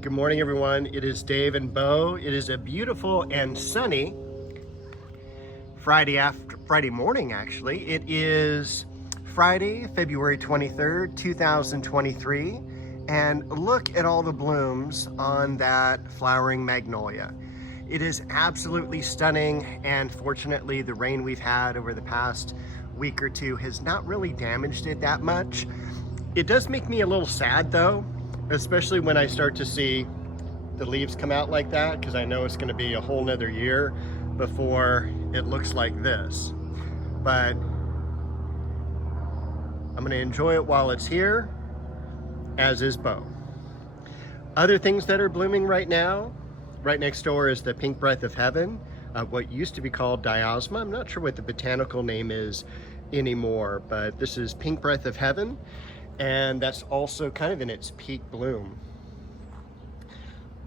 Good morning, everyone. It is Dave and Bo. It is a beautiful and sunny Friday morning, actually. It is Friday, February 23rd, 2023. And look at all the blooms on that flowering magnolia. It is absolutely stunning, and fortunately the rain we've had over the past week or two has not really damaged it that much. It does make me a little sad though, especially when I start to see the leaves come out like that, because I know it's going to be a whole nother year before it looks like this. But I'm going to enjoy it while it's here, as is Bo. Other things that are blooming right now, right next door is the pink breath of heaven, what used to be called diosma. I'm not sure what the botanical name is anymore, but this is pink breath of heaven, and that's also kind of in its peak bloom.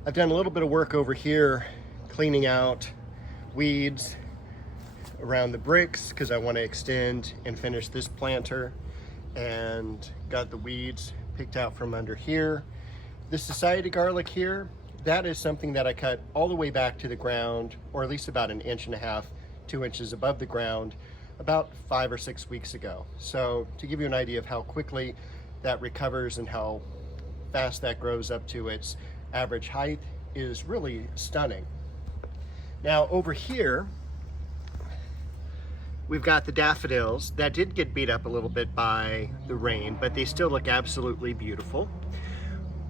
I've done a little bit of work over here cleaning out weeds around the bricks because I want to extend and finish this planter, and got the weeds picked out from under here. This society garlic here, that is something that I cut all the way back to the ground, or at least about 1.5 inches, 2 inches above the ground about 5 or 6 weeks ago. So to give you an idea of how quickly that recovers and how fast that grows up to its average height is really stunning. Now over here, we've got the daffodils that did get beat up a little bit by the rain, but they still look absolutely beautiful.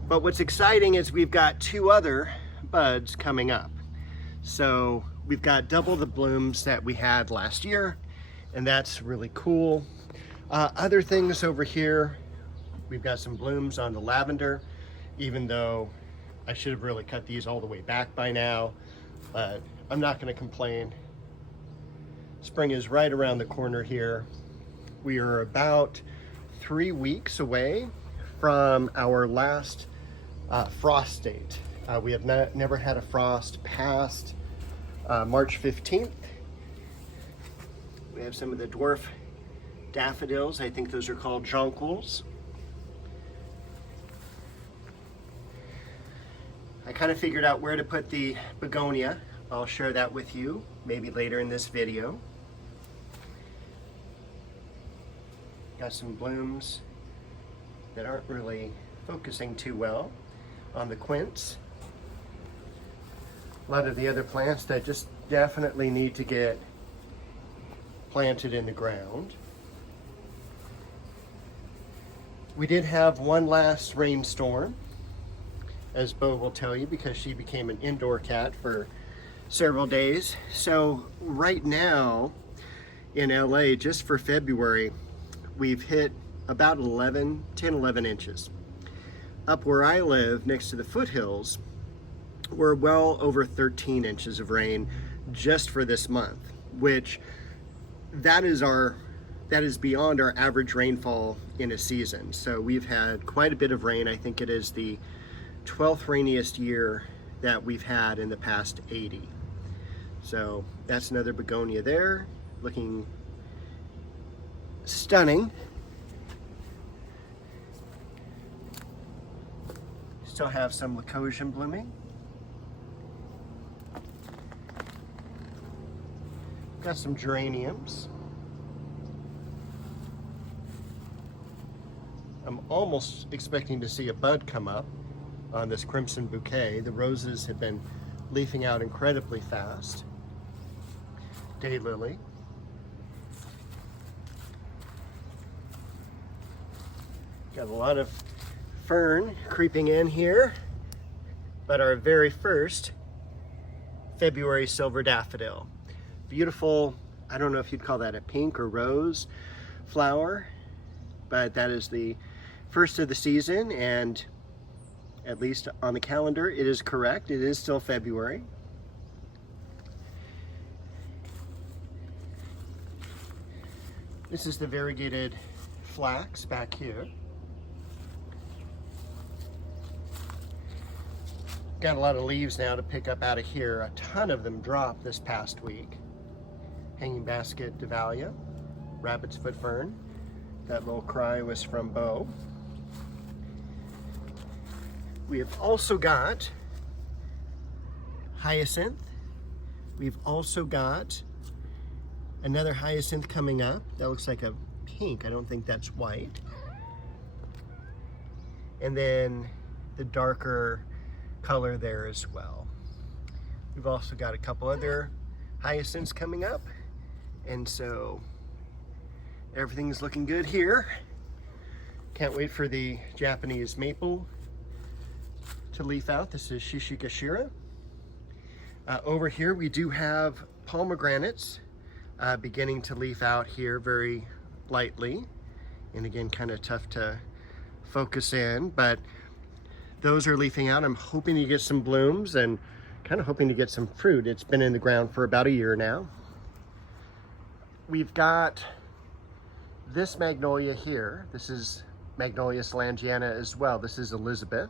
But what's exciting is we've got 2 other buds coming up. So we've got double the blooms that we had last year, and that's really cool. Other things over here, we've got some blooms on the lavender, even though I should have really cut these all the way back by now, but I'm not going to complain. Spring is right around the corner here. We are about 3 weeks away from our last frost date. We have never had a frost past March 15th. We have some of the dwarf daffodils. I think those are called jonquils. I kind of figured out where to put the begonia. I'll share that with you maybe later in this video. Got some blooms that aren't really focusing too well on the quince. A lot of the other plants that just definitely need to get planted in the ground. We did have one last rainstorm, as Bo will tell you, because she became an indoor cat for several days. So right now in LA, just for February, we've hit about 10, 11 inches. Up where I live, next to the foothills, we're well over 13 inches of rain just for this month, which that is beyond our average rainfall in a season. So we've had quite a bit of rain. I think it is the 12th rainiest year that we've had in the past 80. So that's another begonia there, looking stunning. Still have some leucosion blooming. Got some geraniums. I'm almost expecting to see a bud come up on this crimson bouquet. The roses have been leafing out incredibly fast. Daylily. Got a lot of fern creeping in here, but our very first February silver daffodil. Beautiful, I don't know if you'd call that a pink or rose flower, but that is the first of the season, and at least on the calendar it is correct. It is still February. This is the variegated flax back here. Got a lot of leaves now to pick up out of here. A ton of them dropped this past week. Hanging basket Dahlia, rabbit's foot fern. That little cry was from Bo. We have also got Hyacinth. We've also got another Hyacinth coming up. That looks like a pink. I don't think that's white. And then the darker color there as well. We've also got a couple other Hyacinths coming up. And so everything's looking good here. Can't wait for the Japanese maple to leaf out. This is Shishigashira. Over here we do have pomegranates beginning to leaf out here very lightly. And again, kind of tough to focus in, but those are leafing out. I'm hoping to get some blooms and kind of hoping to get some fruit. It's been in the ground for about a year now. We've got this magnolia here. This is Magnolia Soulangeana as well. This is Elizabeth.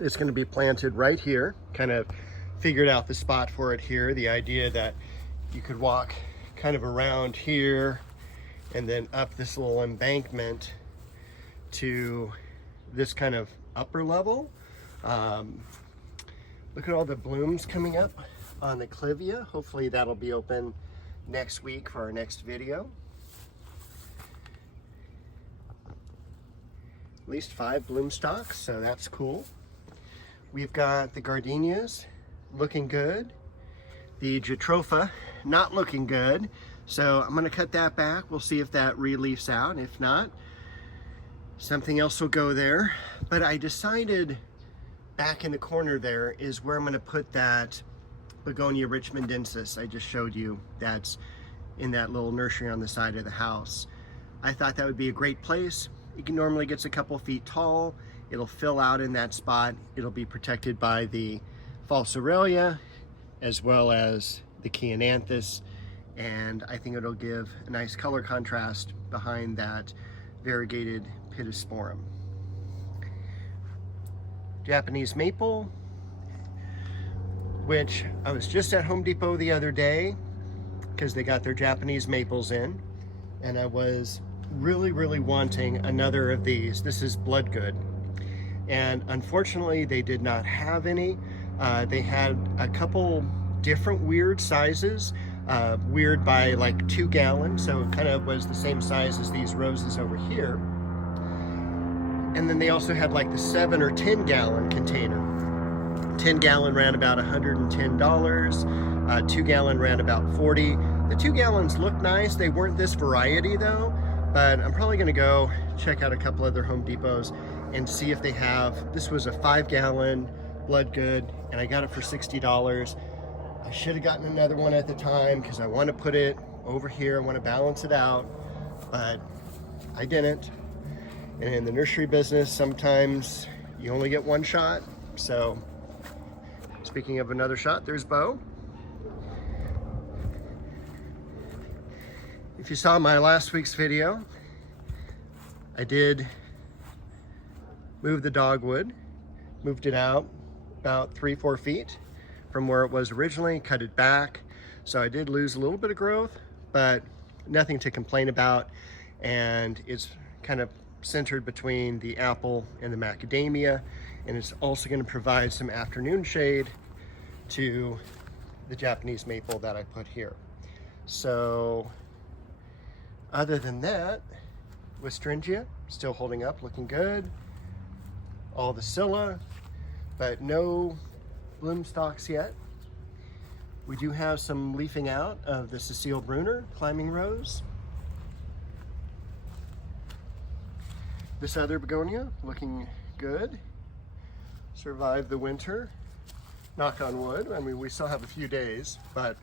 It's going to be planted right here. Kind of figured out the spot for it here. The idea that you could walk kind of around here and then up this little embankment to this kind of upper level. Look at all the blooms coming up on the clivia. Hopefully that'll be open next week for our next video. At least 5 bloom stalks, so that's cool. We've got the gardenias looking good. The jatropha not looking good. So I'm gonna cut that back. We'll see if that re-leafs out. If not, something else will go there. But I decided back in the corner there is where I'm gonna put that Begonia richmondensis I just showed you. That's in that little nursery on the side of the house. I thought that would be a great place. It normally gets a couple feet tall. It'll fill out in that spot. It'll be protected by the false Aurelia as well as the Hyacinth, and I think it'll give a nice color contrast behind that variegated pittosporum. Japanese maple, which I was just at Home Depot the other day because they got their Japanese maples in, and I was really wanting another of these. This is Bloodgood, and unfortunately they did not have any. They had a couple different weird sizes, weird by like 2 gallons, so it kind of was the same size as these roses over here. And then they also had like the 7 or 10 gallon container. 10 gallon ran about $110, 2 gallon ran about $40. The 2 gallons looked nice. They weren't this variety though, but I'm probably gonna go check out a couple other Home Depots and see if they have, this was a 5 gallon Bloodgood, and I got it for $60. I should have gotten another one at the time because I want to put it over here. I want to balance it out, but I didn't. And in the nursery business, sometimes you only get one shot. So speaking of another shot, there's Bo. If you saw my last week's video, I did move the dogwood, moved it out about 3-4 feet from where it was originally, cut it back. So I did lose a little bit of growth, but nothing to complain about. And it's kind of centered between the apple and the macadamia. And it's also going to provide some afternoon shade to the Japanese maple that I put here. So other than that, Westringia still holding up, looking good. All the Scilla, but no bloom stalks yet. We do have some leafing out of the Cecile Brunner climbing rose. This other begonia looking good. Survived the winter, knock on wood. I mean, we still have a few days, but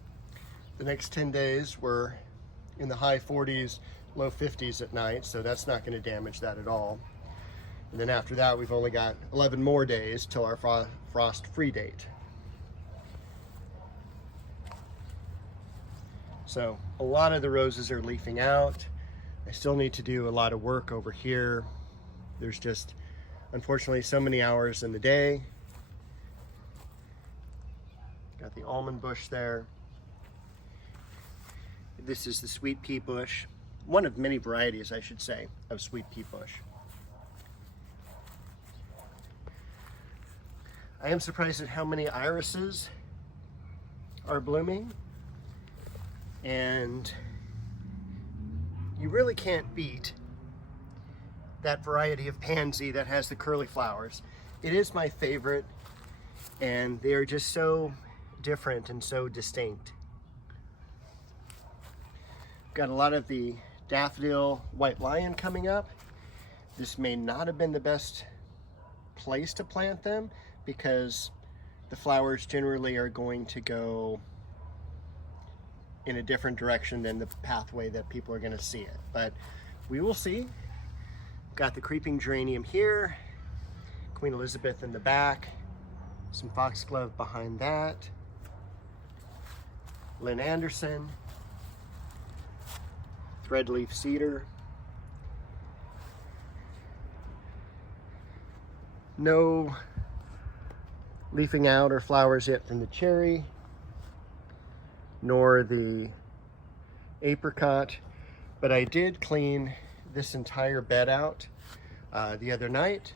the next 10 days were in the high 40s, low 50s at night, so that's not going to damage that at all. And then after that, we've only got 11 more days till our frost-free date. So a lot of the roses are leafing out. I still need to do a lot of work over here. There's just, unfortunately, so many hours in the day. Got the almond bush there. This is the sweet pea bush. One of many varieties, I should say, of sweet pea bush. I am surprised at how many irises are blooming, and you really can't beat that variety of pansy that has the curly flowers. It is my favorite, and they are just so different and so distinct. Got a lot of the daffodil white lion coming up. This may not have been the best place to plant them because the flowers generally are going to go in a different direction than the pathway that people are going to see it. But we will see. Got the creeping geranium here, Queen Elizabeth in the back, some foxglove behind that, Lynn Anderson, threadleaf cedar. No leafing out or flowers yet from the cherry, nor the apricot, but I did clean this entire bed out the other night,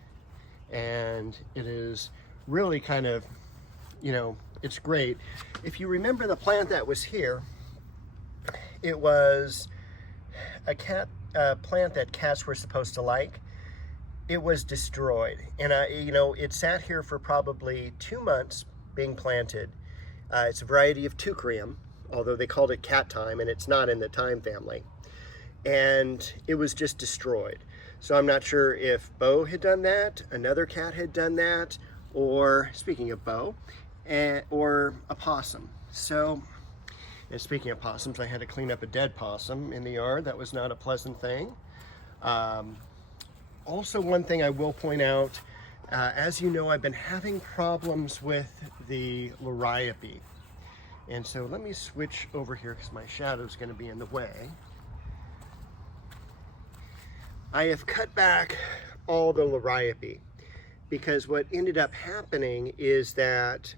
and it is really kind of, you know, it's great. If you remember the plant that was here, it was a plant that cats were supposed to like. It was destroyed, and it sat here for probably 2 months being planted. It's a variety of teucrium, although they called it cat thyme, and it's not in the thyme family. And it was just destroyed. So I'm not sure if Bo had done that, another cat had done that, or, speaking of Bo, or a possum. So, and speaking of possums, I had to clean up a dead possum in the yard. That was not a pleasant thing. Also, one thing I will point out, as you know, I've been having problems with the liriope. And so let me switch over here because my shadow is going to be in the way. I have cut back all the liriope because what ended up happening is that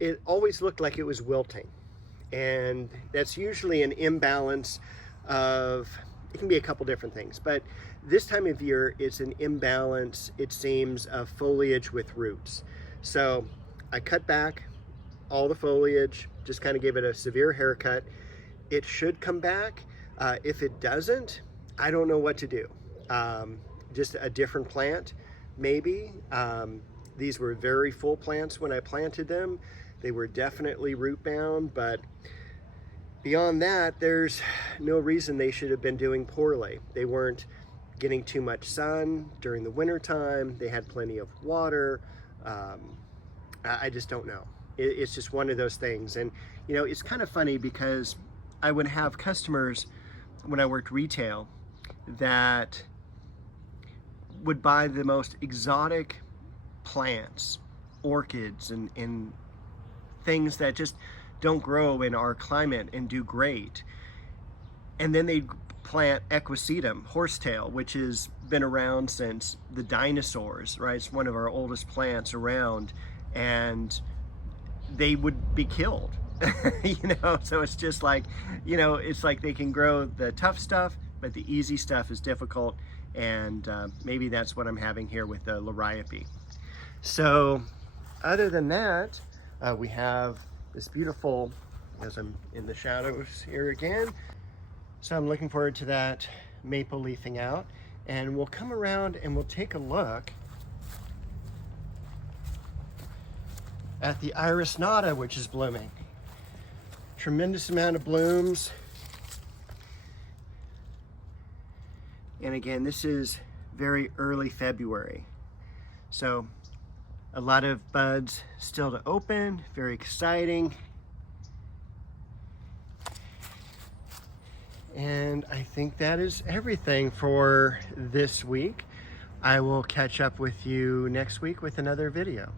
it always looked like it was wilting. And that's usually an imbalance of, it can be a couple different things, but this time of year it's an imbalance, it seems, of foliage with roots. So I cut back all the foliage, just kind of gave it a severe haircut. It should come back. If it doesn't, I don't know what to do. Just a different plant, maybe. These were very full plants when I planted them. They were definitely root bound, but beyond that, there's no reason they should have been doing poorly. They weren't getting too much sun during the winter time. They had plenty of water. I just don't know. It's just one of those things. And, you know, it's kind of funny because I would have customers when I worked retail that would buy the most exotic plants, orchids, and things that just don't grow in our climate and do great. And then they'd plant equisetum, horsetail, which has been around since the dinosaurs, right? It's one of our oldest plants around, and they would be killed. You know, so it's just like, you know, it's like they can grow the tough stuff, but the easy stuff is difficult, and maybe that's what I'm having here with the liriope. So other than that, we have this beautiful, as I'm in the shadows here again, so I'm looking forward to that maple leafing out, and we'll come around and we'll take a look at the iris nata, which is blooming. Tremendous amount of blooms. And again, this is very early February. So a lot of buds still to open, very exciting. And I think that is everything for this week. I will catch up with you next week with another video.